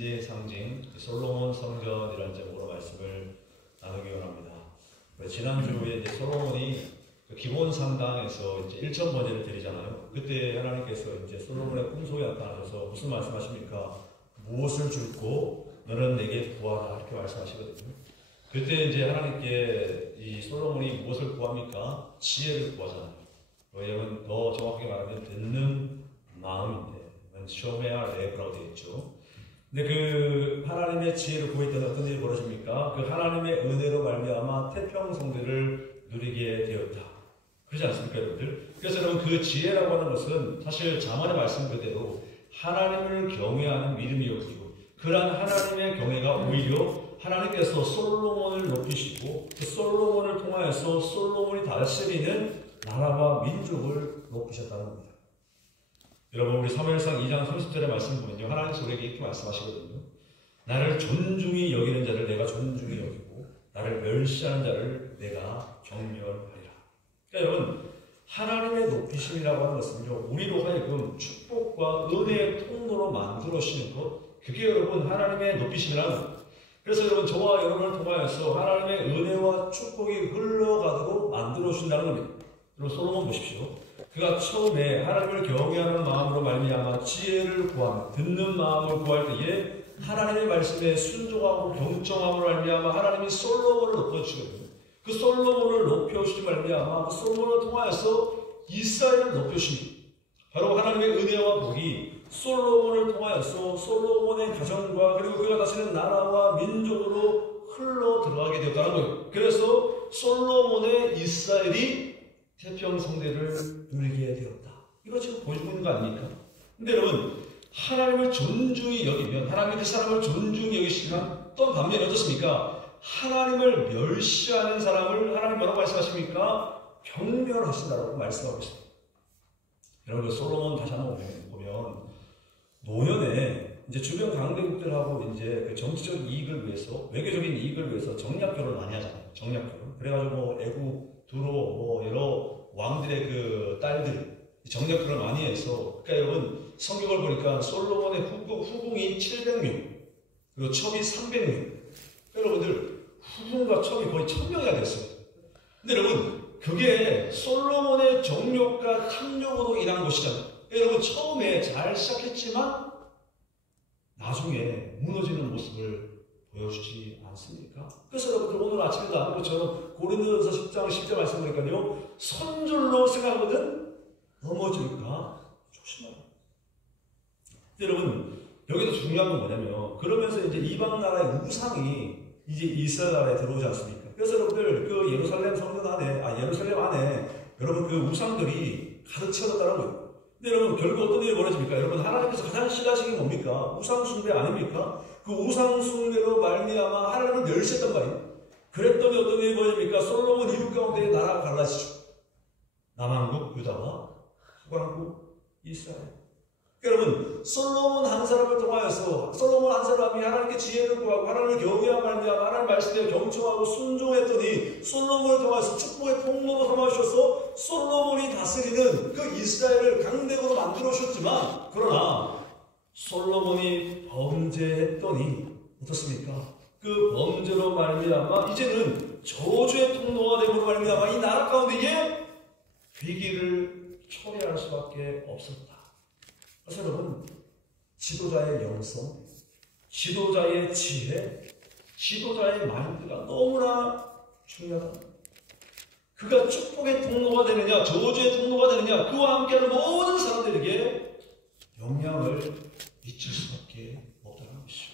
의 상징 솔로몬 성전이라는 제목으로 말씀을 나누기 원합니다. 지난주에 이제 솔로몬이 기본 상당에서 이제 1천 번제를 드리잖아요. 그때 하나님께서 이제 솔로몬의 꿈속에 나타나셔서 무슨 말씀하십니까? 무엇을 줄고 너는 내게 구하라 이렇게 말씀하시거든요. 그때 이제 하나님께 이 솔로몬이 무엇을 구합니까? 지혜를 구하잖아요. 왜냐면 더 정확하게 말하면 듣는 마음인데, 쇼메아 레브라고 되어 있죠. 근데 그 하나님의 지혜를 구했더니 어떤 일이 벌어집니까? 그 하나님의 은혜로 말미암아 태평성대를 누리게 되었다. 그렇지 않습니까, 여러분들? 그래서 여러분 그 지혜라고 하는 것은 사실 자문의 말씀 그대로 하나님을 경외하는 믿음이었고, 그러한 하나님의 경외가 오히려 하나님께서 솔로몬을 높이시고 그 솔로몬을 통하여서 솔로몬이 다스리는 나라와 민족을 높이셨다는 겁니다. 여러분 우리 사무엘상 2장 30절의 말씀 보면요, 하나님께서 우리에게 이렇게 말씀하시거든요. 나를 존중히 여기는 자를 내가 존중히 여기고 나를 멸시하는 자를 내가 경멸하리라. 그러니까 여러분 하나님의 높이심이라고 하는 것은요, 우리로 하여금 축복과 은혜의 통로로 만들어주시는 것, 그게 여러분 하나님의 높이심이라는 것. 그래서 여러분 저와 여러분을 통하여서 하나님의 은혜와 축복이 흘러가도록 만들어주신다는 겁니다. 여러분 솔로몬 보십시오. 그가 처음에 하나님을 경외하는 마음으로 말미암아 지혜를 구하며 듣는 마음을 구할 때에 하나님의 말씀에 순종하고 경청함으로 말미암아 하나님이 솔로몬을 높여주시거든요. 그 솔로몬을 높여주시지 말미암아 그 솔로몬을 통하여서 이스라엘을 높여주십니다. 바로 하나님의 은혜와 복이 솔로몬을 통하여서 솔로몬의 가정과 그리고 그가 다스리는 나라와 민족으로 흘러 들어가게 되었다는 거예요. 그래서 솔로몬의 이스라엘이 태평성대를 누리게 되었다. 이거 지금 보여주고 있는 거 아닙니까? 근데 여러분 하나님을 존중히 여기면, 하나님이 그 사람을 존중히 여기시면 또 반면에 어떻습니까? 하나님을 멸시하는 사람을 하나님 뭐라고 말씀하십니까? 경멸하신다고 말씀하고 있습니다. 여러분 그 솔로몬 다시 한번 보면 노년에 이제 주변 강대국들하고 이제 그 정치적 이익을 위해서, 외교적인 이익을 위해서 정략 결혼을 많이 하잖아요. 정략 결혼. 그래가지고 뭐 애국 두로 뭐 여러 왕들의 그 딸들 정략 결혼을 많이 해서, 그러니까 여러분 성경을 보니까 솔로몬의 후궁이 700명 그리고 첩이 300명. 여러분들 후궁과 첩이 거의 1000명이나 됐어요. 근데 여러분 그게 솔로몬의 정욕과 탐욕으로 인한 것이잖아요. 여러분 처음에 잘 시작했지만 나중에 무너지는 모습을 보여주지 않습니까? 그래서 여러분들 오늘 아침에도 아는 것처럼 고린도전서 10장 10절 말씀 보니까요, 선줄로 생각하거든 넘어질까 조심하라. 여러분 여기도 중요한 건 뭐냐면, 그러면서 이제 이방 나라의 우상이 이제 이스라엘 나라에 들어오지 않습니까? 그래서 여러분들 그 예루살렘 성전 안에, 예루살렘 안에 여러분 그 우상들이 가득 채워졌다는 거예요. 근데 여러분 결국 어떤 일이 벌어집니까? 여러분 하나님께서 가장 싫어하시는 게 뭡니까? 우상 숭배 아닙니까? 그 우상 숭배로 말미암아 하나님을 멸시했단 말이에요. 그랬더니 어떤 일이 벌어집니까? 솔로몬 이후 가운데 나라가 갈라지죠. 남한국 유다와 북한국 이스라엘. 여러분 솔로몬 한 사람을 통하여서, 솔로몬 한 사람이 하나님께 지혜를 구하고 하나님을 경외한 말미암아 하나님 말씀에 경청하고 순종했더니 솔로몬을 통하여서 축복의 통로로 삼아주셔서 솔로몬이 다스리는 그 이스라엘을 강대국으로 만들어주셨지만, 그러나 솔로몬이 범죄했더니 어떻습니까? 그 범죄로 말미암아 이제는 저주의 통로가 되므로 말미암아 이 나라 가운데에 위기를 초래할 수밖에 없었다. 그래서 여러분 지도자의 영성, 지도자의 지혜, 지도자의 마인드가 너무나 중요하다. 그가 축복의 통로가 되느냐 저주의 통로가 되느냐, 그와 함께하는 모든 사람들에게 영향을 미칠 수밖에 없다는 것이죠.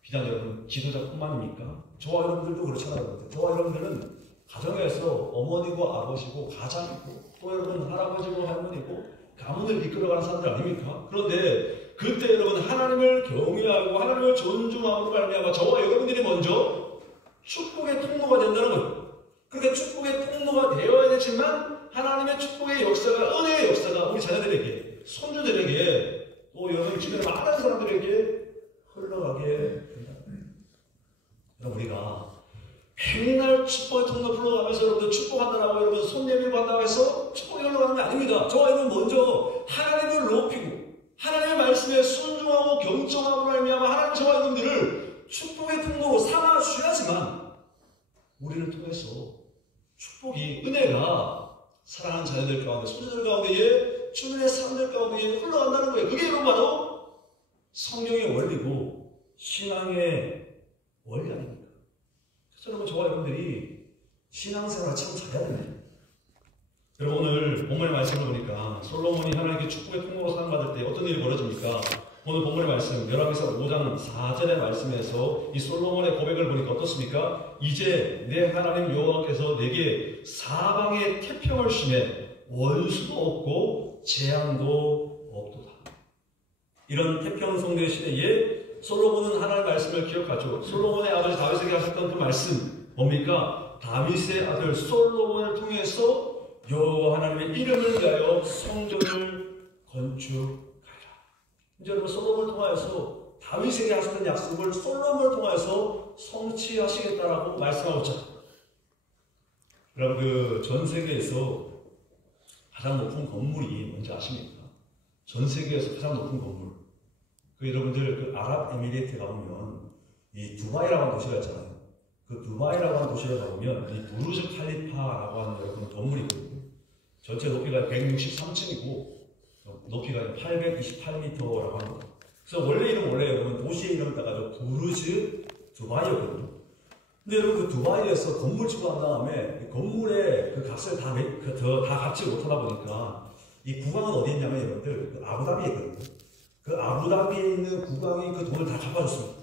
비단 여러분 지도자뿐만입니까? 저와 여러분들도 그렇잖아요. 저와 여러분들은 가정에서 어머니고 아버지고 가장이고 또 여러분 할아버지고 할머니고 가문을 이끌어가는 사람들 아닙니까? 그런데 그때 여러분 하나님을 경외하고 하나님을 존중함으로 말미암아 저와 여러분들이 먼저 축복의 통로가 된다는 거예요. 그러니까 축복의 통로가 되어야 되지만 하나님의 축복의 역사가, 은혜의 역사가 우리 자녀들에게, 손주들에게, 또 여러분 주변의 많은 사람들에게 흘러가게 된다. 그럼 우리가 맨날 축복의 통로 불러가면서 여러분들 축복한다라고 여러분 손 내밀고 한다고 해서 축복이 흘러가는 게 아닙니다. 저와 여러분 먼저 하나님을 높이고 하나님의 말씀에 순종하고 경청함으로 말미암아 하나님 저와 여러분들을 축복의 통로로 삼아 주셔야지만 우리를 통해서 축복이, 은혜가 사랑하는 자녀들 가운데, 손자들 가운데에, 주변의 사람들 가운데에 흘러간다는 거예요. 그게 여러분 바로 성경의 원리고 신앙의 원리 아닙니까? 그래서 여러분 저와 여러분들이 신앙생활을 참 잘해야 됩니다. 여러분 오늘 본문의 말씀을 보니까 솔로몬이 하나님께 축복의 통로로 사랑받을 때 어떤 일이 벌어집니까? 오늘 본문의 말씀 열왕기서 5장 4절의 말씀에서 이 솔로몬의 고백을 보니까 어떻습니까? 이제 내 하나님 여호와께서 내게 사방에 태평을 심해 원수도 없고 재앙도 없도다. 이런 태평성대 시대에 솔로몬은 하나님의 말씀을 기억하죠. 솔로몬의 아버지 다윗에게 하셨던 그 말씀 뭡니까? 다윗의 아들 솔로몬을 통해서 여호와 하나님의 이름을 위하여 성전을 건축하라. 이제 여러분 솔로몬을 통하여서 다윗에게 하셨던 약속을 솔로몬을 통하여서 성취하시겠다라고 말씀하고 있죠. 여러분 그 전 세계에서 가장 높은 건물이 뭔지 아십니까? 전 세계에서 가장 높은 건물. 그 여러분들 그 아랍에미리트에 가보면 이 두바이라고 하는 도시가 있잖아요. 그 두바이라고 하는 도시에 가보면 이 부르즈 칼리파라고 하는 여러분 건물이거든요. 전체 높이가 163층이고 높이가 828m라고 합니다. 그래서 원래 이름 여러분 도시의 이름을 따가지고 부르즈 두바이였거든요. 근데 여러분 그 두바이에서 건물 짓고 난 다음에 건물의 그 값을 다 갚지 못하다 보니까 이 국왕은 어디 있냐면 여러분들 그 아부다비에 있거든요. 그 아부다비에 있는 국왕이 그 돈을 다 갚아줬습니다.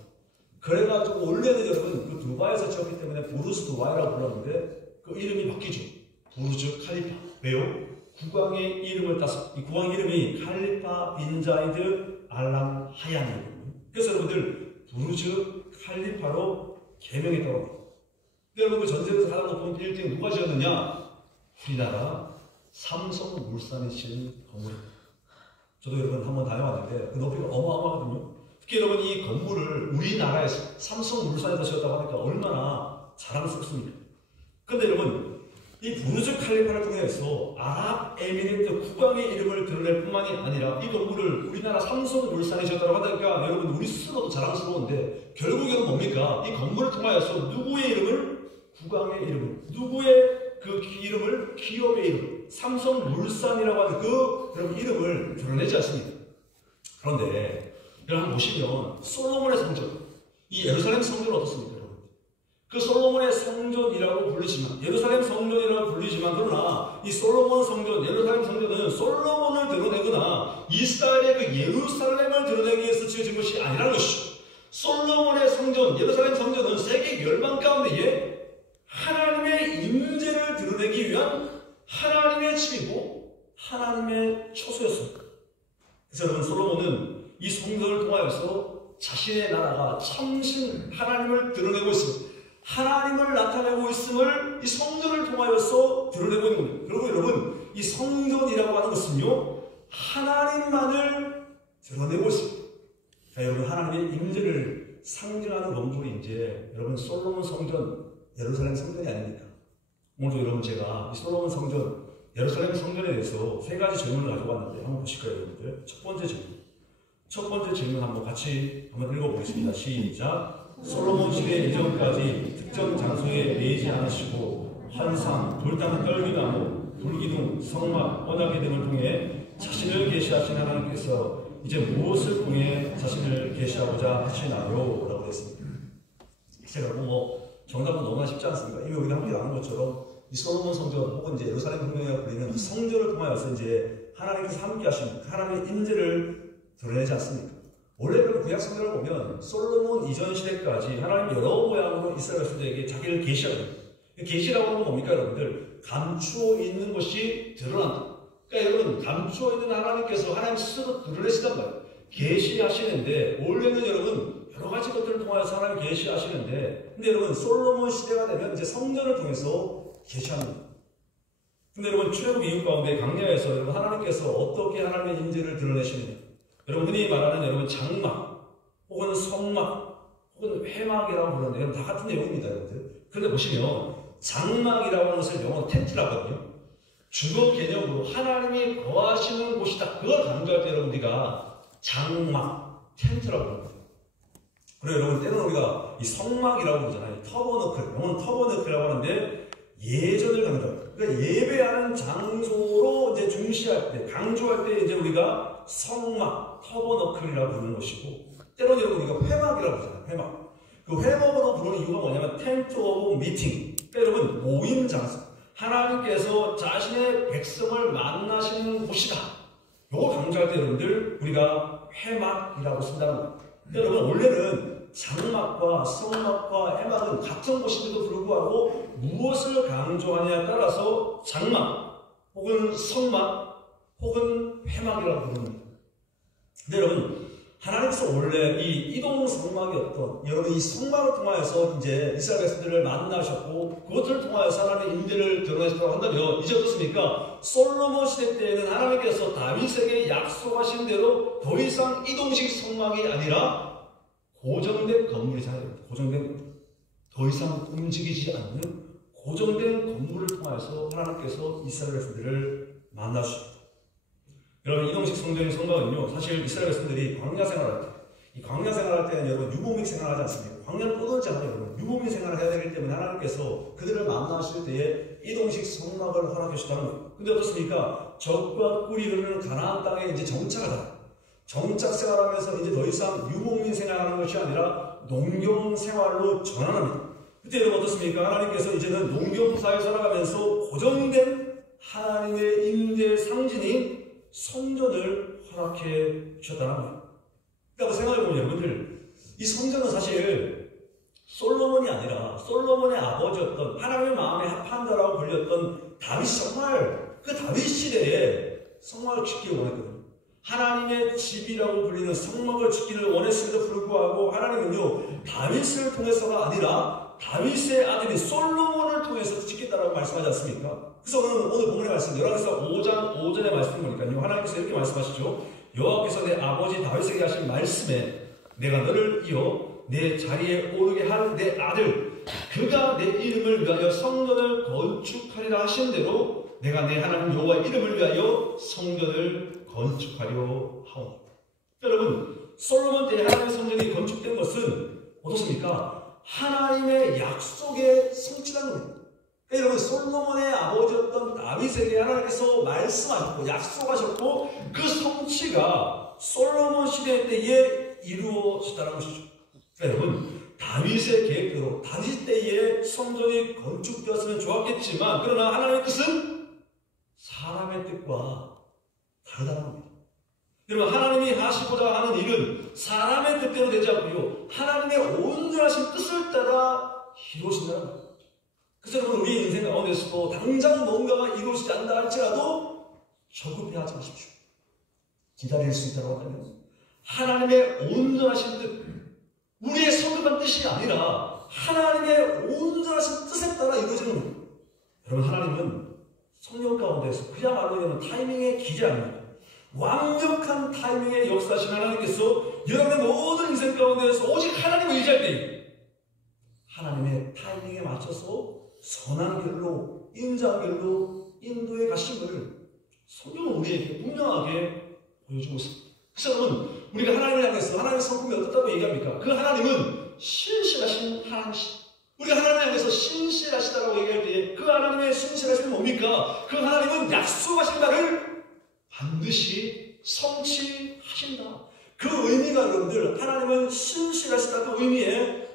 그래가지고 원래는 여러분 그 두바이에서 지었기 때문에 부르즈 두바이라고 불렀는데 그 이름이 바뀌죠. 부르즈 칼리파. 왜요? 국왕의 이름을 따서 이 국왕 이름이 칼리파 빈 자이드 알람 하얀이거든요. 그래서 여러분들 부르즈 칼리파로 개명했다고 합니다. 근데 여러분 그 전세에서 가장 높은 빌딩 누가 지었느냐? 우리나라 삼성물산이 지은 건물입니다. 저도 여러분 한번 다녀왔는데 그 높이가 어마어마하거든요. 특히 여러분 이 건물을 우리나라에서 삼성물산에서 지었다고 하니까 얼마나 자랑스럽습니까? 근데 여러분 이 부르즈 칼리파를 통해서 아랍에미리트 국왕의 이름을 드러낼 뿐만이 아니라 이 건물을 우리나라 삼성물산이 지었다고 하니까 여러분 우리 스스로도 자랑스러운데 결국에는 뭡니까? 이 건물을 통하여서 누구의 이름을? 국왕의 이름을, 누구의 그 이름을? 기업의 이름, 삼성물산이라고 하는 그 여러분 이름을 드러내지 않습니까? 그런데 여러분 보시면 솔로몬의 성전, 이 예루살렘 성전은 어떻습니까? 그 솔로몬의 성전이라고 불리지만, 예루살렘 성전이라고 불리지만, 그러나 이 솔로몬 성전, 예루살렘 성전은 솔로몬을 드러내거나 이스라엘의 그 예루살렘을 드러내기 위해서 지어진 것이 아니라는 것이죠. 솔로몬의 성전, 예루살렘 성전은 세계 열방 가운데에 하나님의 임재를 드러내기 위한 하나님의 집이고 하나님의 처소였습니다. 그래서 여러분 솔로몬은 이 성전을 통하여서 자신의 나라가 참신 하나님을 드러내고 있습니다. 하나님을 나타내고 있음을 이 성전을 통하여서 드러내고 있는 겁니다. 그리고 여러분 이 성전이라고 하는 것은요 하나님만을 드러내고 있습니다. 자, 여러분 하나님의 임재를 상징하는 건물이 이제 여러분 솔로몬 성전, 예루살렘 성전이 아닙니까? 오늘도 여러분 제가 이 솔로몬 성전, 예루살렘 성전에 대해서 세 가지 질문을 가지고 왔는데 한번 보실까요 여러분들? 첫 번째 질문 한번 같이 한번 읽어보겠습니다. 시작. 솔로몬 시대 이전까지 특정 장소에 매이지 않으시고 환상, 돌담 떨기나무, 불기둥, 성막, 언약궤 등을 통해 자신을 계시하신 하나님께서 이제 무엇을 통해 자신을 계시하고자 하시나요? 라고 했습니다. 제가 정답은 너무나 쉽지 않습니까? 이미 우리가 함께 나눈 것처럼 이 솔로몬 성전 혹은 이제 예루살렘 성전이라고 불리는 그 성전을 통하여서 이제 하나님께서 함께 하신 하나님의 임재를 드러내지 않습니까? 원래 그 구약 성경을 보면 솔로몬 이전 시대까지 하나님 여러 모양으로 이스라엘 백성들에게 자기를 계시합니다. 계시라고 하는 건 뭡니까 여러분들? 감추어 있는 것이 드러난다. 그러니까 여러분 감추어 있는 하나님께서 하나님 스스로 드러내시단 말이에요. 계시하시는데 원래는 여러분 여러 가지 것들을 통하여서 하나님 계시하시는데 근데 여러분 솔로몬 시대가 되면 이제 성전을 통해서 계시합니다. 근데 여러분 출애굽 이후 가운데 강야에서 여러분 하나님께서 어떻게 하나님의 임재를 드러내시느냐? 여러분 흔히 말하는 여러분 장막 혹은 성막 혹은 회막이라고 부르는데 여러분 다 같은 내용입니다 여러분들. 그런데 보시면 장막이라고 하는 것을 영어로 텐트라고 하거든요. 주거 개념으로 하나님이 거하시는 곳이다. 그걸 강조할 때 여러분 우리가 장막, 텐트라고 합니다. 그리고 여러분, 때로는 우리가 이 성막이라고 그러잖아요. 터버너클, 영어는 터버너클이라고 하는데 예전을 강조합니다. 그러니까 예배하는 장소로 이제 중시할 때, 강조할 때 이제 우리가 성막, 터버너클이라고 부르는 것이고, 때로는 여러분 우리가 회막이라고 하잖아요. 회막. 그 회막으로 부르는 이유가 뭐냐면 텐트 오브 미팅. 그러니까 여러분 모임 장소. 하나님께서 자신의 백성을 만나시는 곳이다. 이거 강조할 때 여러분들 우리가 회막이라고 쓴다는 거예요. 여러분 원래는 장막과 성막과 회막은 같은 곳인데도 불구하고 무엇을 강조하냐에 따라서 장막 혹은 성막 혹은 회막이라고 부릅니다. 근데 여러분 하나님께서 원래 이 이동 성막이었던 여러분 이 성막을 통하여서 이제 이스라엘 백성들을 만나셨고 그것을 통하여서 하나님의 임재를 드러내셨다고 한다면 이제 어떻습니까? 솔로몬 시대 때에는 하나님께서 다윗에게 약속하신 대로 더 이상 이동식 성막이 아니라 고정된 건물이잖아요. 고정된 더 이상 움직이지 않는 고정된 건물을 통하여서 하나님께서 이스라엘 백성들을 만나주십니다. 여러분 이동식 성전의 성막은요 사실 이스라엘 백성들이 광야 생활할 때 이 광야 생활할 때는 여러분 유목민 생활하지 않습니까? 광야를 떠돌잖아요. 여러분 유목민 생활을 해야 되기 때문에 하나님께서 그들을 만나실 때에 이동식 성막을 허락해 주셨다는 거예요. 근데 어떻습니까? 적과 꿀이 흐르는 가나안 땅에 이제 정착하다. 정착 생활하면서 이제 더 이상 유목민 생활하는 것이 아니라 농경 생활로 전환합니다. 그때 여러분 어떻습니까? 하나님께서 이제는 농경사에 살아가면서 고정된 하나님의 임재의 상징인 성전을 허락해 주셨다는 거예요. 그러니까 생각해보면 여러분들 이 성전은 사실 솔로몬이 아니라 솔로몬의 아버지였던 하나님의 마음에 합한 자라고 불렸던 다윗 정말 그 다윗 시대에 성막을 짓기를 원했거든요. 하나님의 집이라고 불리는 성막을 짓기를 원했음에도 불구하고 하나님은요 다윗을 통해서가 아니라 다윗의 아들인 솔로몬을 통해서 짓겠다라고 말씀하지 않습니까? 그래서 오늘 본문의 말씀 열왕기서 5장 5절의 말씀 보니까요 하나님께서 이렇게 말씀하시죠. 여호와께서 내 아버지 다윗에게 하신 말씀에 내가 너를 이어 내 자리에 오르게 한 내 아들 그가 내 이름을 위하여 성전을 건축하리라 하신 대로 내가 내 하나님 여호와의 이름을 위하여 성전을 건축하려 하오니. 여러분 솔로몬 때 하나님의 성전이 건축된 것은 어떻습니까? 하나님의 약속의 성취라는 겁니다. 여러분 솔로몬의 아버지였던 다윗에게 하나님께서 말씀하셨고 약속하셨고 그 성취가 솔로몬 시대 때에 이루어졌다는 것이죠. 여러분 다윗의 계획대로 다윗 때에 성전이 건축되었으면 좋았겠지만 그러나 하나님의 뜻은 사람의 뜻과 다르다는 겁니다. 여러분 하나님이 하시고자 하는 일은 사람의 뜻대로 되지 않고요 하나님의 온전하신 뜻을 따라 이루어진다는 겁니다. 그래서 여러분 우리 인생 가운데서도 당장 뭔가가 이루어지지 않는다 할지라도 조급해하지 마십시오. 기다릴 수 있다고 한다면 하나님의 온전하신 뜻 우리의 성급한 뜻이 아니라 하나님의 온전하신 뜻에 따라 이루어지는 겁니다. 여러분 하나님은 성령 가운데서 그야말로 여러분 타이밍의 기계 아닙니다. 완벽한 타이밍의 역사하신 하나님께서 여러분의 모든 인생 가운데서 오직 하나님을 의지할 때 하나님의 타이밍에 맞춰서 선한 길로 인자한 길로 인도에 가심을 성경은 우리에게 분명하게 보여주고 있습니다. 그래서 여러분 우리가 하나님을 향해서 하나님의 성품이 어떻다고 얘기합니까? 그 하나님은 신실하신 하나님이시다. 우리가 하나님을 향해서 신실하시다고 얘기할 때 그 하나님의 신실하심은 뭡니까? 그 하나님은 약속하신 바를 반드시 성취하신다. 그 의미가 여러분들 하나님은 신실하시다 그 의미에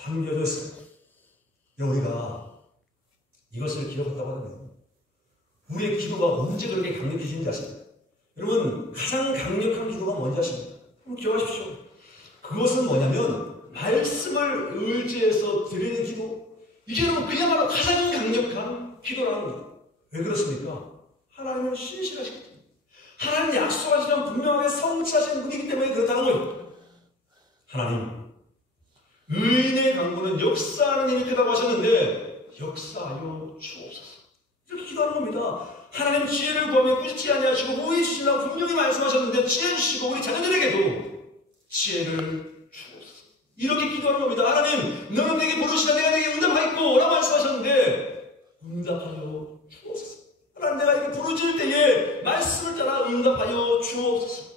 담겨져 있습니다. 우리가 이것을 기억한다고 하면 우리의 기도가 언제 그렇게 강력해지는지 아십니까? 여러분 가장 강력한 기도가 뭔지 아십니까? 한번 기억하십시오. 그것은 뭐냐면 말씀을 의지해서 드리는 기도. 이게 여러분 그야말로 가장 강력한 기도라는 거예요. 왜 그렇습니까? 하나님은 신실하시기 때문에 하나님 약속하시면 분명하게 성취하시는 분이기 때문에 그렇다는 거예요. 하나님 의인의 강구는 역사하는 힘이 크다고 하셨는데 역사하여 주옵소서. 이렇게 기도하는 겁니다. 하나님 지혜를 구하며 꾸짖지 아니하시고 후회 주시려고 분명히 말씀하셨는데 지혜 주시고 우리 자녀들에게도 지혜를 주옵소서. 이렇게 기도하는 겁니다. 하나님 너는 내게 부르시라 내가 내게 응답하겠고 라고 말씀하셨는데 응답하여 주옵소서. 하나님 내가 이렇게 부르짖을 때에 말씀을 따라 응답하여 주옵소서.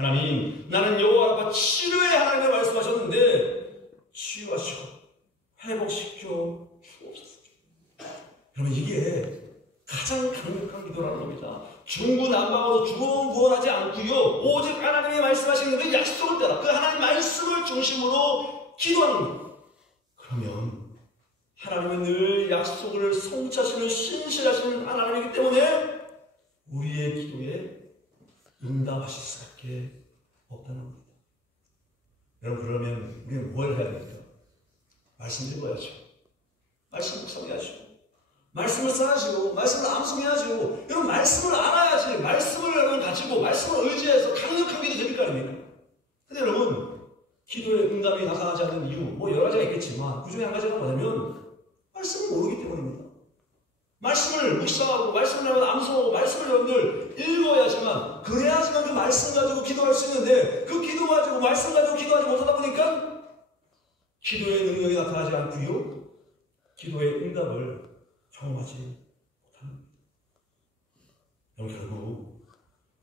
하나님, 나는 여호와가 치료해 하나님의 말씀하셨는데 치유하시고 회복시켜 주옵소서. 그러면 이게 가장 강력한 기도라는 겁니다. 중구난방으로 구원하지 않고요, 오직 하나님이 말씀하시는 그 약속을 따라 그 하나님 말씀을 중심으로 기도하는 겁니다. 그러면 하나님은 늘 약속을 성취하시는 신실하시는 하나님이기 때문에 우리의 기도에 응답하실 수밖에 없다는 겁니다. 여러분, 그러면 우리는 뭘 해야 됩니까? 말씀 읽어야죠. 말씀 묵상해야죠. 말씀을 써야죠. 말씀을 암송해야죠. 여러분, 말씀을 알아야지. 말씀을 여러분 가지고 말씀을 의지해서 강력한 기도 드릴 거 아닙니까? 근데 여러분, 기도의 응답이 나타나지 않는 이유 뭐 여러 가지가 있겠지만 그 중에 한 가지가 뭐냐면 말씀을 모르기 때문입니다. 말씀을 묵상하고 말씀을 여러분 암송하고 말씀을 여러분들 읽어야지만, 그래야지만 그 말씀 가지고 기도할 수 있는데 그 기도 가지고 말씀 가지고 기도하지 못하다 보니까 기도의 능력이 나타나지 않고요, 기도의 응답을 경험하지 못합니다. 결국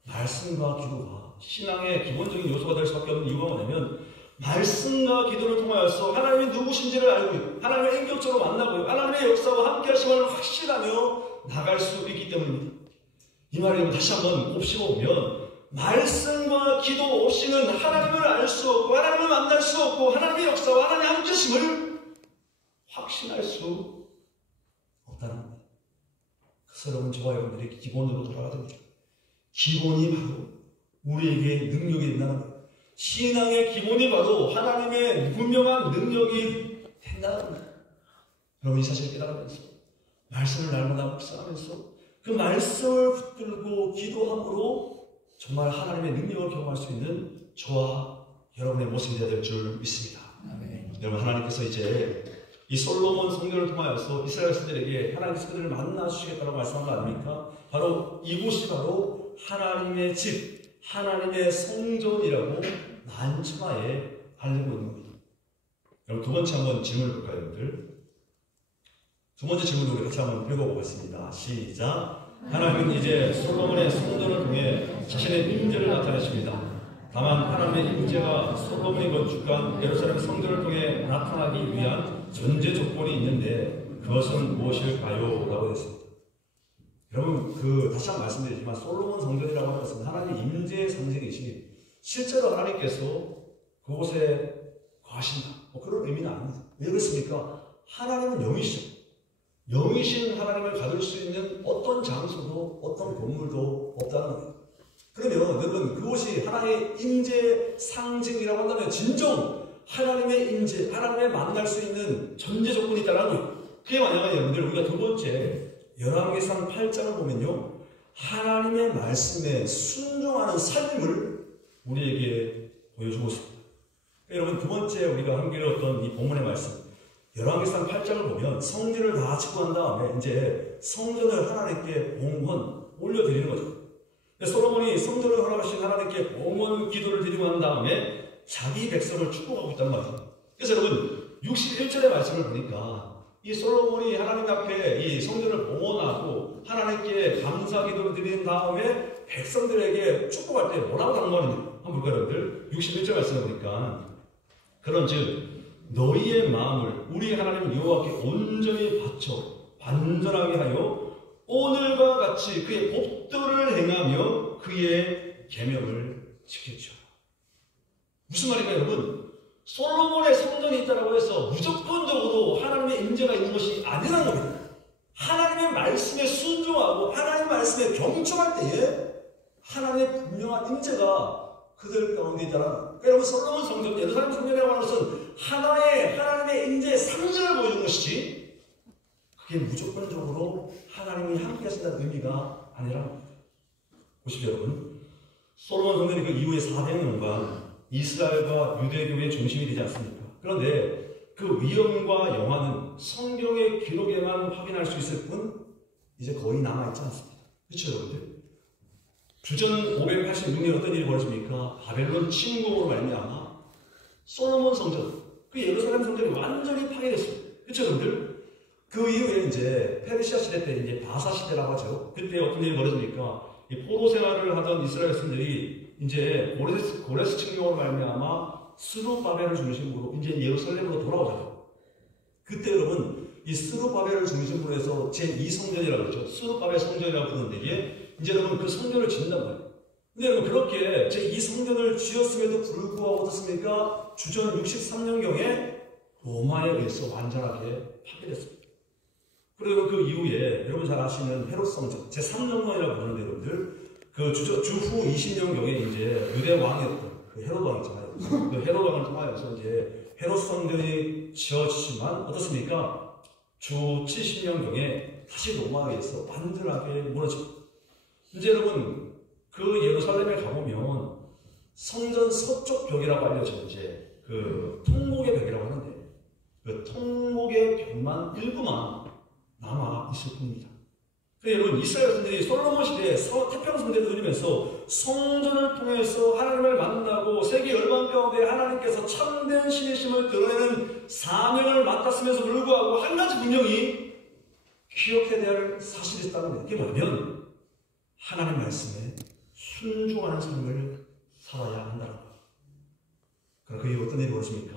말씀과 기도가 신앙의 기본적인 요소가 될 수밖에 없는 이유가 뭐냐면, 말씀과 기도를 통하여서 하나님이 누구신지를 알고요, 하나님을 인격적으로 만나고요, 하나님의 역사와 함께 하심을 확신하며 나갈 수 있기 때문입니다. 이 말을 다시 한번 곱씹어보면, 말씀과 기도 없이는 하나님을 알 수 없고 하나님을 만날 수 없고 하나님의 역사와 하나님의 함께 하심을 확신할 수 없다는 겁니다. 그래서 여러분, 저와 여러분들이 기본으로 돌아가야 됩니다. 기본이 바로 우리에게 능력이 된다는 겁니다. 신앙의 기본이 바로 하나님의 분명한 능력이 된다는 겁니다. 여러분, 이 사실을 깨달으면서 말씀을 날마다 묵상하면서 그 말씀을 붙들고 기도함으로 정말 하나님의 능력을 경험할 수 있는 저와 여러분의 모습이 되어야 될 줄 믿습니다. 아멘. 여러분, 하나님께서 이제 이 솔로몬 성전을 통하여서 이스라엘 백성들에게 하나님께서 그들을 만나 주시겠다고 말씀한 거 아닙니까? 바로 이곳이 바로 하나님의 집, 하나님의 성전이라고 난처하에 알리고 있는 겁니다. 여러분, 두 번째 한번 질문을 볼까요, 여러분들? 두 번째 질문을 우리 같이 한번 읽어보겠습니다. 시작. 하나님은 이제 솔로몬의 성전을 통해 자신의 임재를 나타내십니다. 다만 하나님의 임재가 솔로몬이 건축한 예루살렘 성전을 통해 나타나기 위한 전제 조건이 있는데 그것은 무엇일까요? 라고 했습니다. 여러분, 다시 한번 말씀드리지만 솔로몬 성전이라고 하는 것은 하나님의 임재의 상징이시, 실제로 하나님께서 그곳에 거하신다, 그런 의미는 아닙니다. 왜 그렇습니까? 하나님은 영이시죠. 영이신 하나님을 가질 수 있는 어떤 장소도 어떤 건물도 없다는 거예요. 그러면 여러분, 그곳이 하나님의 임재 상징이라고 한다면 진정 하나님의 임재, 하나님의 만날 수 있는 전제 조건이 있다는 거예요. 그게 뭐냐면 여러분들, 우리가 두 번째 열왕기상 8장을 보면요, 하나님의 말씀에 순종하는 삶을 우리에게 보여주고 있습니다. 여러분, 두 번째 우리가 함께 읽었던 이 본문의 말씀, 열왕기상 8장을 보면 성전을 다 짓고 난 다음에 이제 성전을 하나님께 봉헌 올려드리는 거죠. 솔로몬이 성전을 허락하신 하나님께 봉헌 기도를 드리고 난 다음에 자기 백성을 축복하고 있단 말이에요. 그래서 여러분, 61절의 말씀을 보니까 이 솔로몬이 하나님 앞에 이 성전을 봉헌하고 하나님께 감사 기도를 드린 다음에 백성들에게 축복할 때 뭐라고 당부하는지 한번 볼까요, 여러분들? 61절 말씀을 보니까, 그런즉 너희의 마음을 우리 하나님 여호와께 온전히 바쳐 반전하게 하여 오늘과 같이 그의 법도를 행하며 그의 계명을 지키시오. 무슨 말인가요, 여러분? 솔로몬의 성전이 있다고 해서 무조건적으로 하나님의 임재가 있는 것이 아니라는 겁니다. 하나님의 말씀에 순종하고 하나님의 말씀에 경청할 때에 하나님의 분명한 임재가 그들 가운데 있다는 거예요. 여러분, 솔로몬 성전, 예루살렘 성전이라고 하는 것은 하나님의 임재의 상징을 보여주는 것이지, 그게 무조건적으로 하나님이 함께 하신다는 의미가 아니라는 겁니다. 보십시오, 여러분. 솔로몬 성전이 그 이후에 400년간 이스라엘과 유대교의 중심이 되지 않습니까? 그런데 그 위엄과 영화는 성경의 기록에만 확인할 수 있을 뿐 이제 거의 남아있지 않습니다. 그렇죠, 여러분들? 주전 586년 어떤 일이 벌어집니까? 바벨론 침공으로 말미암아 솔로몬 성전, 그 예루살렘 성전이 완전히 파괴됐어요. 그렇죠, 여러분들? 그 이후에 이제 페르시아 시대 때 이제 바사 시대라고 하죠. 그때 어떤 일이 벌어집니까? 이 포로 생활을 하던 이스라엘 백성들이 이제 고레스 칙령으로 말미암아 스룹바벨을 중심으로 이제 예루살렘으로 돌아오잖아요. 그때 여러분 이 스룹바벨을 중심으로 해서 제2성전이라고 그러죠. 스룹바벨 성전이라고 부르는데 이제 여러분 그 성전을 짓는단 말이에요. 근데 여러분 그렇게 제2성전을 지었음에도 불구하고 어떻습니까? 주전 63년경에 로마에 의해서 완전하게 파괴됐습니다. 그리고 그 이후에 여러분 잘 아시는 헤롯 성전 제3년경이라고 부르는데 여러분들 그 주후 20년경에 이제 유대 왕이었던 그 헤롯 왕 있잖아요. 그 헤롯 왕을 통하여서 이제 헤롯 성전이 지어지지만 어떻습니까? 주 70년경에 다시 로마에 의해서 완전하게 무너집니다. 이제 여러분 그 예루살렘에 가보면 성전 서쪽 벽이라고 알려진 이제 그 통곡의 벽이라고 하는데 그 통곡의 벽만 일부만 남아 있을 뿐입니다. 여러분 이스라엘 백성들이 솔로몬 시대에 태평성대를 누리면서 성전을 통해서 하나님을 만나고 세계 열방 가운데 하나님께서 참된 신이심을 드러내는 사명을 맡았음에도 불구하고 한 가지 분명히 기억해야 할 사실이 있다는 게 뭐냐면 하나님 말씀에 순종하는 삶을 살아야 한다는 것. 그럼 그게 어떤 일이 벌어집니까?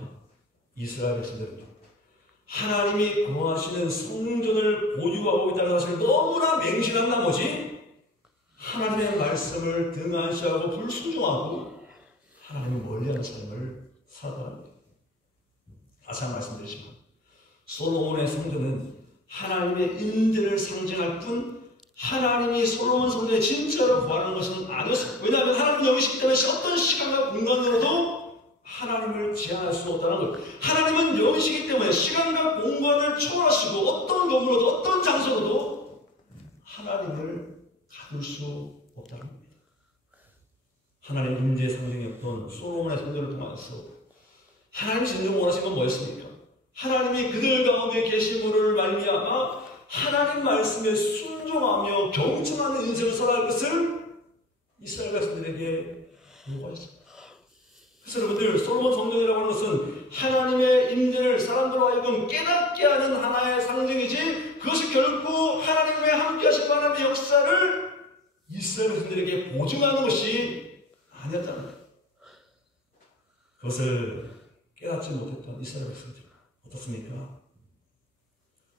이스라엘 백성들은 하나님이 거하시는 성전을 보유하고 있다는 사실을 너무나 맹신한 나머지 하나님의 말씀을 등한시하고 불순종하고 하나님을 멀리하는 삶을 살아갑니다. 다시 한번 말씀드리지만 솔로몬의 성전은 하나님의 임재를 상징할 뿐 하나님이 솔로몬 성전에 진짜로 거하는 것은 아니었습니다. 왜냐하면 하나님 영이시기 때문에 어떤 시간과 공간으로도 하나님을 제한할 수 없다는 것. 하나님은 영이시기 때문에 시간과 공간을 초월하시고 어떤 건물로도 어떤 장소로도 하나님을 가둘 수 없다는 겁니다. 하나님의 임재의 상징이었던 솔로몬의 성전을 통해서 하나님이 진정 원하신 건 뭐였습니까? 하나님이 그들 가운데 계심으로 말미암아 하나님 말씀에 순종하며 경청하는 인생을 살아갈 것을 이스라엘 백성들에게 요구하였습니다. 그래서 여러분들 솔로몬 성전이라고 하는 것은 하나님의 임재를 사람들로 하여금 깨닫게 하는 하나의 상징이지 그것이 결코 하나님의 함께하신 하나님의 역사를 이스라엘 백성들에게 보증하는 것이 아니었다는 거예요. 그것을 깨닫지 못했던 이스라엘 백성들 어떻습니까?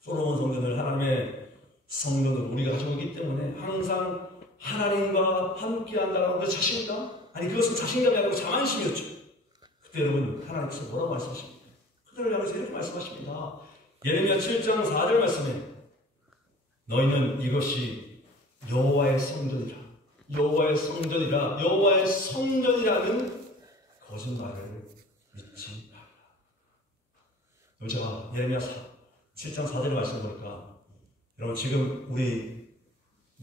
솔로몬 성전을 하나님의 성전으로 우리가 가지고 있기 때문에 항상 하나님과 함께한다는 그 자신감? 아니 그것은 자신감이 아니고 자만심이었죠. 그때 여러분 하나님께서 뭐라고 말씀하십니까? 그들을 향해서 이렇게 말씀하십니다. 예레미야 7장 4절 말씀에 너희는 이것이 여호와의 성전이라 여호와의 성전이라 여호와의 성전이라는 거짓말을 믿지 말라. 그럼 제가 예레미야 7장 4절 말씀 보니까 여러분 지금 우리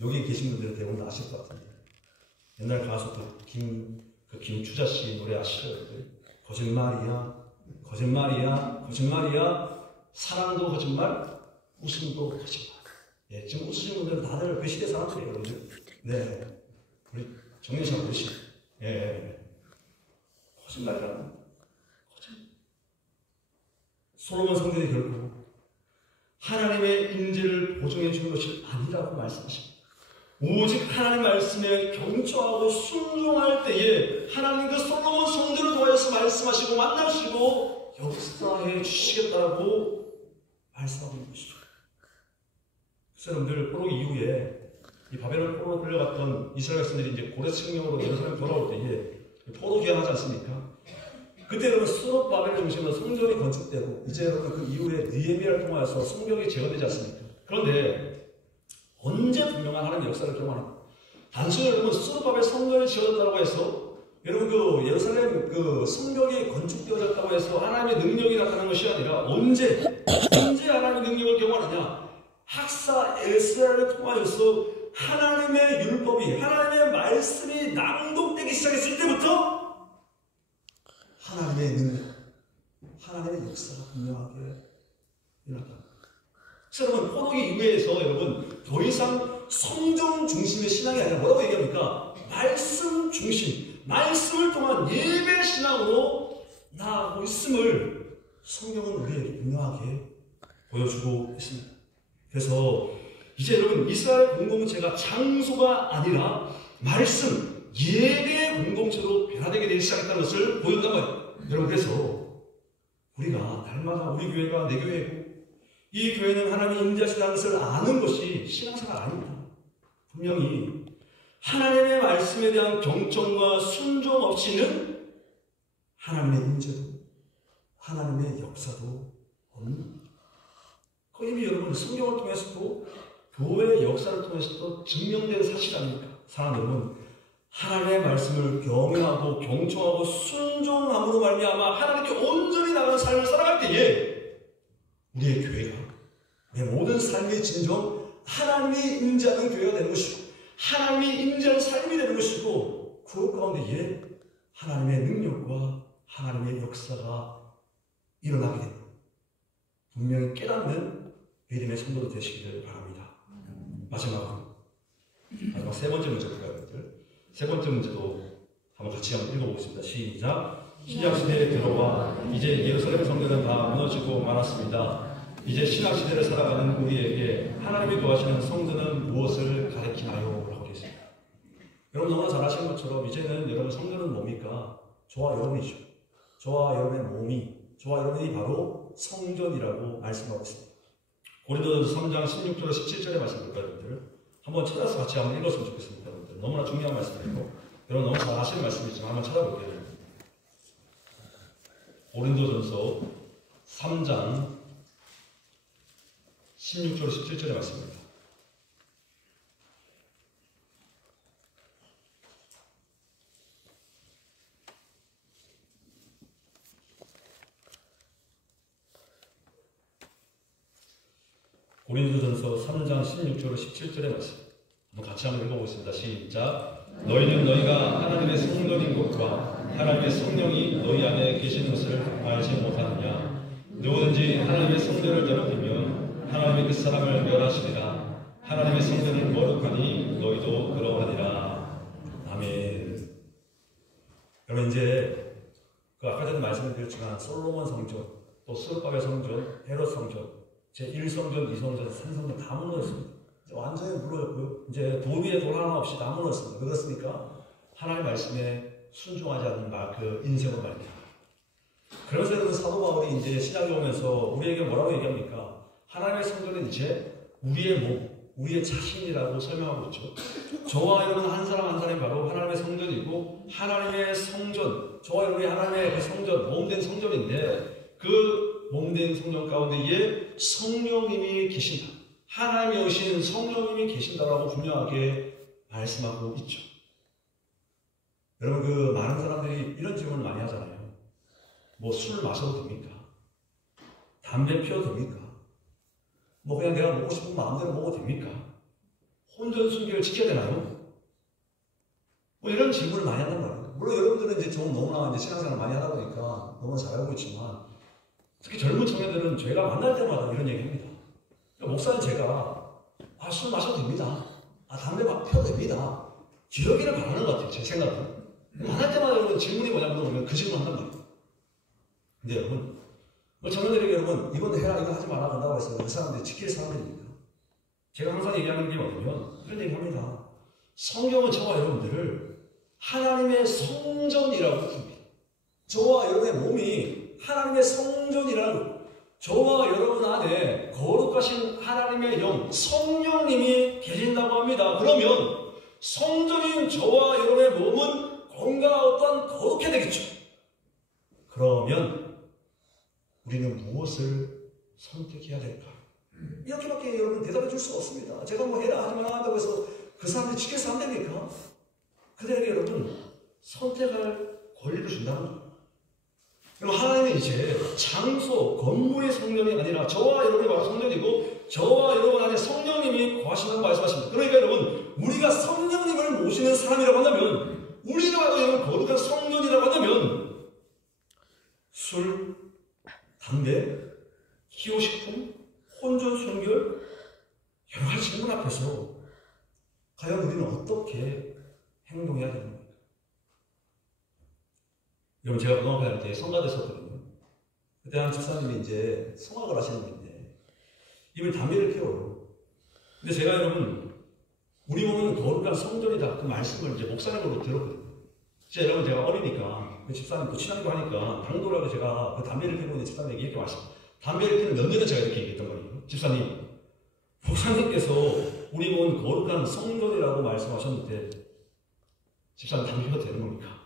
여기 계신 분들은 대부분 아실 것 같은데 옛날 가수 김추자 씨 노래 아시죠? 거짓말이야, 거짓말이야, 거짓말이야. 사랑도 거짓말, 웃음도 거짓말. 예, 지금 웃으시는 분들은 다들 그 시대 사람들이에요, 여러분들. 네, 우리 정윤씨 아버지. 예, 거짓말이라는 거짓말. 솔로몬 성전이 결국 하나님의 임재를 보증해 주는 것이 아니라고 말씀하십니다. 오직 하나님 말씀에 경청하고 순종할 때에 하나님 그 솔로몬 성전을 통해서 말씀하시고 만나시고 역사해 주시겠다고 말씀하고 있는 것이죠. 그래서 여러분들 포로 이후에 이 바벨론 포로로 끌려갔던 이스라엘 백성들이 이제 고레스 칙령으로 예루살렘 돌아올 때에 포로 귀환하지 않습니까? 그때 여러분 스룹바벨을 중심으로 성전이 건축되고 이제 여러분 그 이후에 느헤미야를 통해서 성벽이 제거되지 않습니까? 그런데 언제 분명한 하나님의 역사를 경험합니다. 단순히 여러분 스룹바벨 성전이 지어졌다고 해서 여러분 그 예루살렘 그 성벽이 건축되어졌다고 해서 하나님의 능력이 나타나는 것이 아니라 언제 하나님의 능력을 경험하느냐? 학사 에스라를 통하여서 하나님의 율법이 하나님의 말씀이 낭독되기 시작했을 때부터 하나님의 능력, 하나님의 역사가 분명하게 일어났다. 여러분 포로기 이후에서 여러분 더 이상 성경 중심의 신앙이 아니라 뭐라고 얘기합니까? 말씀 중심, 말씀을 통한 예배 신앙으로 나아가고 있음을 성경은 우리에게 분명하게 보여주고 있습니다. 그래서 이제 여러분 이스라엘 공동체가 장소가 아니라 말씀, 예배 공동체로 변화되게 되기 시작했다는 것을 보여준단 말이에요. 여러분, 그래서 우리가 날마다 우리 교회가 내 교회고 이 교회는 하나님이 임재하신다는 것을 아는 것이 신앙생활 아닙니다. 분명히 하나님의 말씀에 대한 경청과 순종 없이는 하나님의 임재도 하나님의 역사도 없는 거예요. 이미 여러분 성경을 통해서도 교회의 역사를 통해서도 증명된 사실 아닙니까? 사랑하는 여러분, 하나님의 말씀을 경외하고 경청하고 순종함으로 말미암아 하나님께 온전히 나가는 삶을 살아갈 때에 우리의 교회가 내 모든 삶의 진정 하나님이 임재하는 교회가 되는 것이고 하나님이 임재하는 삶이 되는 것이고 그 가운데에 하나님의 능력과 하나님의 역사가 일어나게 됩니다. 분명히 깨닫는 믿음의 성도도 되시기를 바랍니다. 마지막 세 번째 문제 볼까요, 여러분들? 세 번째 문제도 한번 같이 한번 읽어보겠습니다. 시작. 신약시대에 들어와 이제 예루살렘 성전은 다 무너지고 말았습니다. 이제 신약시대를 살아가는 우리에게 하나님이 구하시는 성전은 무엇을 가리키나요? 라고 되어 있습니다. 여러분 너무나 잘 아시는 것처럼 이제는 여러분 성전은 뭡니까? 저와 여러분이죠. 저와 여러분의 몸이, 저와 여러분이 바로 성전이라고 말씀하고 있습니다. 고린도전서 3장 16절 17절의 말씀 볼까요, 여러분들? 한번 찾아서 같이 한번 읽었으면 좋겠습니다, 여러분들. 너무나 중요한 말씀이고 여러분 너무 잘 아시는 말씀이지만 한번 찾아볼게요. 고린도전서 3장 16절 17절의 말씀입니다. 고린도전서 3장 16절 17절의 말씀 한번 같이 한번 읽어보겠습니다. 시작. 너희는 너희가 하나님의 성전인 것과 하나님의 성령이 너희 안에 계시는 것을 알지 못하느냐. 누구든지 하나님의 성전을 더럽히면 하나님의 그 사람을 멸하시리라. 하나님의 성전을 거룩하니 너희도 그러하니라. 아멘. 여러분 이제 그 아까 전에 말씀드렸지만 솔로몬 성전, 또 스룹바벨 성전, 헤롯 성전, 제1성전, 2성전, 3성전 다 무너졌습니다. 완전히 무너졌고요. 이제 도비에 돌 하나 없이 다 무너졌습니다. 그렇습니까? 하나님의 말씀에 순종하지 않는 그 인생을 말입니다. 그래서 여러분 사도 바울이 이제 신약에 오면서 우리에게 뭐라고 얘기합니까? 하나님의 성전은 이제 우리의 몸, 우리의 자신이라고 설명하고 있죠. 저와 여러분 한 사람 한 사람이 바로 하나님의 성전이고 하나님의 성전, 저와 여러분이 하나님의 그 성전, 몸된 성전인데 그 몸된 성전 가운데에 성령님이 계신다. 하나님이 오신 성령님이 계신다라고 분명하게 말씀하고 있죠. 여러분 그 많은 사람들이 이런 질문을 많이 하잖아요. 뭐 술 마셔도 됩니까? 담배 피워도 됩니까? 뭐 그냥 내가 먹고 싶은 마음대로 먹어도 됩니까? 혼전 순결을 지켜야 되나요? 뭐 이런 질문을 많이 한단 말이에요. 물론 여러분들은 이제 좀 너무나 이제 신앙생활을 많이 하다 보니까 너무나 잘 알고 있지만 특히 젊은 청년들은 제가 만날 때마다 이런 얘기 합니다. 그러니까 목사는 제가 술 마셔도 됩니다. 담배 피워도 됩니다. 기러기를 바라는 것 같아요. 제 생각은. 만날 때마다 여러분 질문이 뭐냐 물어보면 그 질문 한단 말이에요. 근데 여러분 뭐 청년들에게 여러분 이건 해라 이거 하지 마라 한다고 해서 그 사람들이 지킬 사람들입니까? 제가 항상 얘기하는 게 뭐냐면 이런 얘기합니다. 성경은 저와 여러분들을 하나님의 성전이라고 부릅니다. 저와 여러분의 몸이 하나님의 성전이라는 것. 저와 여러분 안에 거룩하신 하나님의 영, 성령님이 계신다고 합니다. 그러면 성전인 저와 여러분의 몸은 건강한 어떤 거룩해야 되겠죠. 그러면 우리는 무엇을 선택해야 될까? 이렇게밖에 여러분 대답해 줄 수가 없습니다. 제가 뭐 해라 하지 마라 한다고 해서 그 사람들이 지켜서 안 됩니까? 그들에게 여러분 선택할 권리를 준다는 거예요. 그럼 하나님은 이제 장소, 건물의 성전이 아니라 저와 여러분이 바로 성전이고 저와 여러분 안에 성령님이 거하신다고 말씀하십니다. 그러니까 여러분 우리가 성령님을 모시는 사람이라고 한다면 우리가 바로 여러분 거룩한 성전이라고 한다면 술, 담배, 기호식품, 혼전, 순결 여러 가지 질문 앞에서 과연 우리는 어떻게 행동해야 되는 겁니까? 여러분 제가 고등학교 다닐 때 성가대 썼거든요. 그때 한 집사님이 이제 성악을 하시는 분인데 이분이 담배를 피워요. 근데 제가 여러분 우리 몸은 거룩한 성전이다. 그 말씀을 이제 목사님으로 들었거든요. 진짜 여러분, 제가 어리니까 그 집사님 친하기도 하니까 당도라고 제가 그 담배를 피우고 있는 집사님에게 이렇게 말씀. 담배를 피우는 몇 년에 제가 이렇게 얘기했던 거예요. 집사님, 목사님께서 우리 몸은 거룩한 성전이라고 말씀하셨는데 집사님 담배 피워도 되는 겁니까?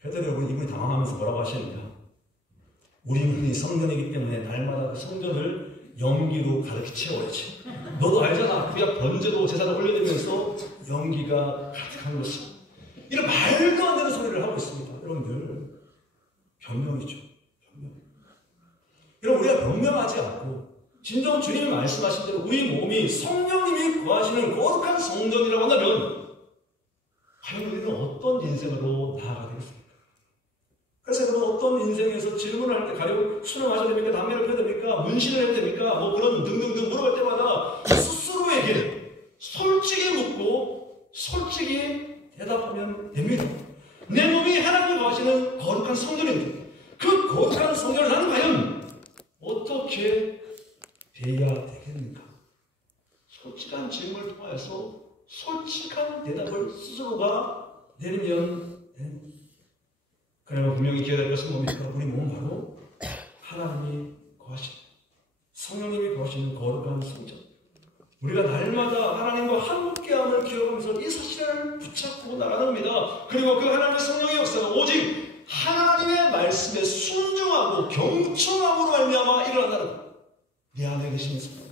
그랬더니 여러분, 이분이 당황하면서 뭐라고 하시는가? 우리 몸이 성전이기 때문에 날마다 그 성전을 연기로 가득히 채워야지. 너도 알잖아. 구약 번제도 제사를 올려드리면서 연기가 가득한 것이. 이런 말도 안 되는 소리를 하고 있습니다. 여러분들, 변명이죠. 변명. 여러분, 우리가 변명하지 않고 진정 주님이 말씀하신 대로 우리 몸이 성령님이 거하시는 거룩한 성전이라고 한다면 과연 우리는 어떤 인생으로 나아가야 되겠습니까? 그래서 여러분, 어떤 인생에서 질문을 할 때 가령 술을 마셔야 됩니까? 담배를 피워야 됩니까? 문신을 해야 됩니까? 뭐 그런 등등등 물어볼 때마다 스스로에게 솔직히 묻고 솔직히 대답하면 됩니다. 내 몸이 하나님이 거하시는 거룩한 성전인데 그 거룩한 성전을 나는 과연 어떻게 돼야 되겠는가? 솔직한 질문을 통해서 솔직한 대답을 스스로가 내리면 됩니다. 그러면 분명히 기억해야 될 것은 뭡니까? 우리 몸은 바로 하나님이 거하시는, 성령님이 거하시는 거룩한 성전. 우리가 날마다 하나님과 함께함을 기억하면서 이 사실을 붙잡고 나갑니다. 그리고 그 하나님의 성령의 역사가 오직 하나님의 말씀에 순종하고 경청함으로 말미암아 일어난다는 것. 내 안에 계시는 성령,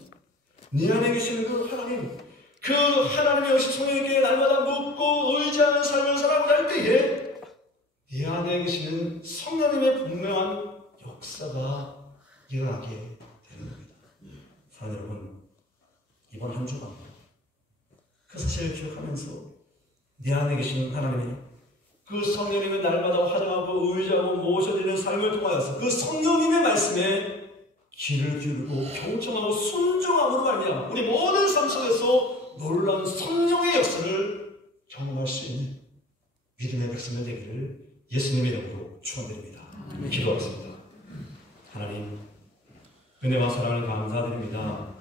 내 안에 계시는 그 하나님, 그 하나님의 역시 성령에게 날마다 묻고 의지하는 삶을 살아가고자 할 때에 내 안에 계시는 성령님의 분명한 역사가 일어나게 되는 겁니다. 사랑하는 여러분, 이번 한 주간 그 사실을 기억하면서 내 안에 계시는 하나님의 그 성령님의 날마다 화장하고 의지하고 모셔드리는 삶을 통하여서 그 성령님의 말씀에 귀를 기울이고 경청하고 순종함으로 말미암아 우리 모든 삶 속에서 놀라운 성령의 역사를 경험할 수 있는 믿음의 백성들 되기를 예수님의 이름으로 축원드립니다. 기도하겠습니다. 하나님, 은혜와 사랑을 감사드립니다.